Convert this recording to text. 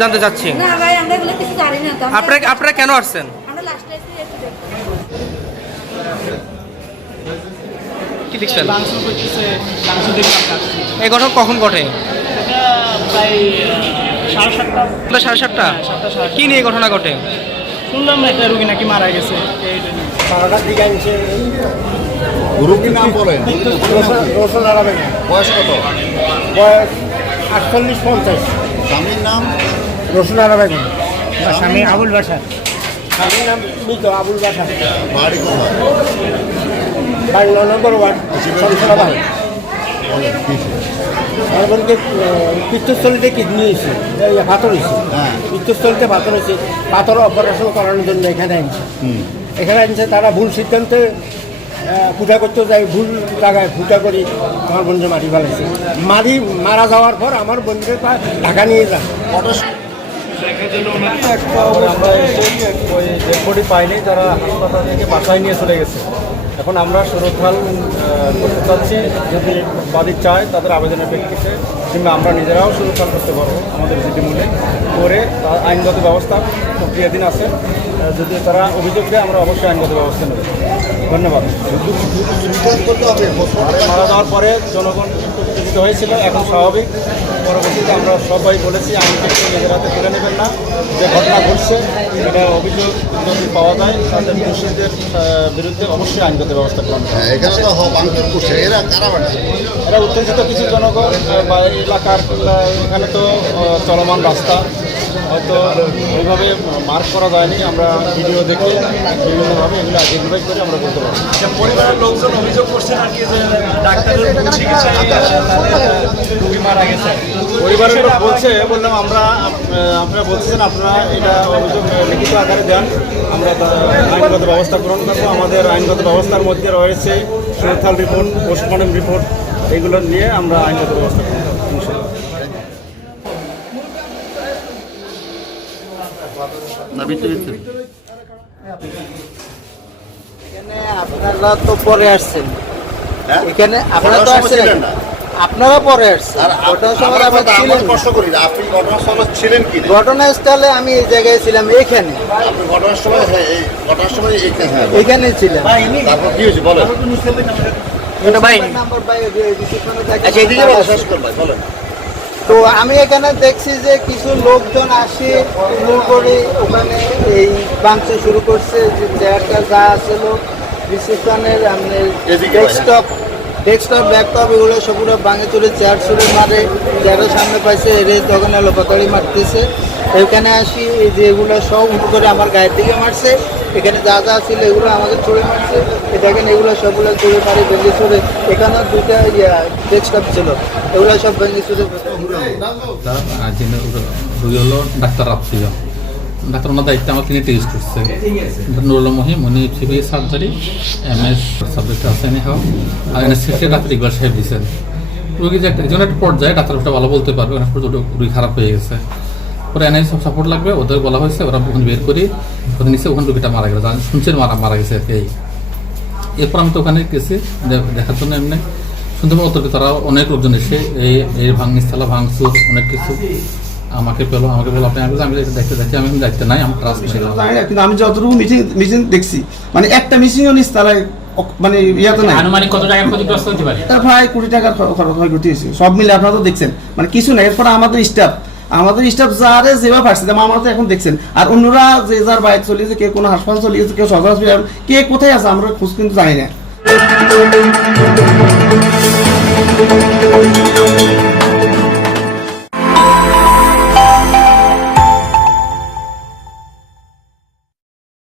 জানতে চাচ্ছি না ভাই আমরা এগুলো কিছু জানি না আপনারা আপনারা কেন আসছেন আমরা লাস্টে। কি। এই ঘটনা কখন ঘটে প্রায় সাড়ে সাতটা। সাড়ে সাতটা? হ্যাঁ, সাতটা সাড়ে কি নিয়ে ঘটনা ঘটে? শুনলাম একটা রুগী নাকি মারা গেছে। রোগীর নাম বলেন। রসুন আরামে বয়স কত? বয়স আটচল্লিশ পঞ্চাশ। স্বামীর নাম? রসুন আরামে স্বামী আবুল বাসার স্বামীর নাম? মৃত আবুল বাসা বাড়ি কোথায়? বাড়ি নয় নম্বর ওয়ার্ড পিত্তস্থলিতে কিডনি হয়েছে এই পাথর হয়েছে। হ্যাঁ। পিত্তস্থলিতে পাথর হয়েছে পাথর অপারেশন করানোর জন্য এখানে আনছে। হুম। এখানে আনছে তারা ভুল সিদ্ধান্তে পূজা করতে যাই ভুল জায়গায় পূজা করি আমার বোনকে মারি ফেলাইছে। মারি মারা যাওয়ার পর আমার বোনকে পা ঢাকা নিয়ে যায়। আমরা এসে ডেড বডি পাইনি তারা হাসপাতাল থেকে বাসায় নিয়ে চলে গেছে। এখন আমরা সুরক্ষাল করতে চাচ্ছি। যদি বাদী চায় তাদের আবেদনের প্রেক্ষিতে কিংবা আমরা নিজেরাও সুরক্ষাল করতে পারব আমাদের মূল্যে করে তার আইনগত ব্যবস্থা প্রক্রিয়াধীন আছে। যদি তারা অভিযোগ দেয় আমরা অবশ্যই আইনগত ব্যবস্থা নেব। ধন্যবাদ। মারা যাওয়ার পরে জনগণ উত্তেজিত হয়েছিল এখন স্বাভাবিক। পরবর্তীতে আমরা সবাই বলেছি আইনকে নিজের হাতে তুলে নেবেন না। যে ঘটনা ঘটছে এটা অভিযোগ যদি পাওয়া যায় তাদের দোষীদের বিরুদ্ধে অবশ্যই আইনগত ব্যবস্থা গ্রহণ এখানে তো বাংকুর করছে এরা কারা এরা উত্তেজিত কিছু জনগণ বা এলাকার এখানে তো চলমান রাস্তা। হয়তো ওইভাবে মার্ক করা যায়নি আমরা ভিডিও দেখে বিভিন্নভাবে এগুলো আইডেন্টিফাই করে আমরা বলতে পারব। পরিবারের লোকজন অভিযোগ করছেন আর কি যে ডাক্তারের ভুল মারা গেছে? পরিবারের লোক বলছে বললাম আমরা আপনারা বলছেন আপনারা এটা অভিযোগ লিখিত আকারে দেন। আমরা আইনগত ব্যবস্থা গ্রহণ করব। আমাদের আইনগত ব্যবস্থার মধ্যে রয়েছে সুরক্ষাল রিপোর্ট পোস্টমর্টম রিপোর্ট এগুলো নিয়ে আমরা আইনগত ব্যবস্থা গ্রহণ করব ইনশাল্লাহ। এখানে আপনারা তো পরে আসছেন। হ্যাঁ? এখানে আপনারা তো আসছেন। ছিলেন আপনারা পরে আসছেন। আর আমরা আবার কথা আমরা ছিলেন না। করি আপনি ঘটনার ছিলেন কি? ঘটনাস্থলে আমি এই জায়গায় ছিলাম এখানে। ঘটনার সময় হ্যাঁ, ঘটনার সময় হ্যাঁ এখানে ছিলাম। তারপর কি হয়েছে বলেন। ভাই নাম্বার বাই আচ্ছা এদিকে শেষ করবেন বলেন। তো আমি এখানে দেখছি যে কিছু লোকজন আসে করে ওখানে এই বাংতে শুরু করছে যে চেয়ারটা যা লোক আপনার ধরনের ভাই, ডেস্কটপ ডেস্কটপ, ল্যাপটপ এগুলো সবগুলো ভাঙে তুলে চেয়ার ছুড়ে মারে, চেয়ারের সামনে পাইছে এরে তখন লোকাতাড়ি মারতেছে। এখানে আসি যে এগুলো সব উঠু করে আমার গায়ের দিকে মারছে। এখানে যা যা ছিল এগুলো আমাকে ছুড়ে মারছে। দেখেন এগুলো সবগুলো ছুড়ে মারি, ভেঙে ছুড়ে এখানে দুইটা ডেস্কটপ ছিল। এগুলো সব ভেঙে হলো ডাক্তার রাফসিয়া ডাক্তার ওনার দায়িত্বে আমার ক্লিনিক ইউজ করছে। নুরুল মহিম, উনি CB surgery M S subject আছে এনে হাও আর এনে শেষে ডাক্তার ইকবাল সাহেব দিয়েছেন। রোগী যে একটা একজন একটা পর্যায়ে ডাক্তারটা ভালো বলতে পারবে পর্যন্ত রোগী খারাপ হয়ে গেছে। পরে এনে সব সাপোর্ট লাগবে ওদের বলা হয়েছে, ওরা ওখানে বের করি, ওখানে নিচে ওখানে রোগীটা মারা গেছে শুনছেন মারা মারা গেছে আর কি। এরপর আমি তো ওখানে গেছি দেখার জন্য এমনি। শুনতে পাবো তারা অনেক লোকজন এসে এই এই ভাঙনিস্থলা ভাঙচুর, অনেক কিছু। আমাকে পেল আমাকে বলো আপনি আমি বললাম, আমি দেখতে দেখি আমি দায়িত্ব নাই আমি ট্রাস্ট কিন্তু আমি যতটুকু মিটিং মিটিং দেখছি মানে একটা মিটিংও নিস তারা মানে ইয়া তো নাই। আনুমানিক কত টাকার ক্ষতিগ্রস্ত হতে পারে? তার প্রায় কোটি টাকা খরচ হয় ঘটিয়েছে সব মিলে আপনারা তো দেখছেন। মানে কিছু না এরপরে আমাদের স্টাফ আমাদের স্টাফ যারে যেভাবে পারছে যেমন আমরা তো এখন দেখছেন। আর অন্যরা যে যার বাইরে চলিয়েছে কে কোনো হাসপাতাল চলিয়েছে কেউ সরকার হসপিটাল কে কোথায় আছে আমরা খোঁজ কিন্তু জানি না।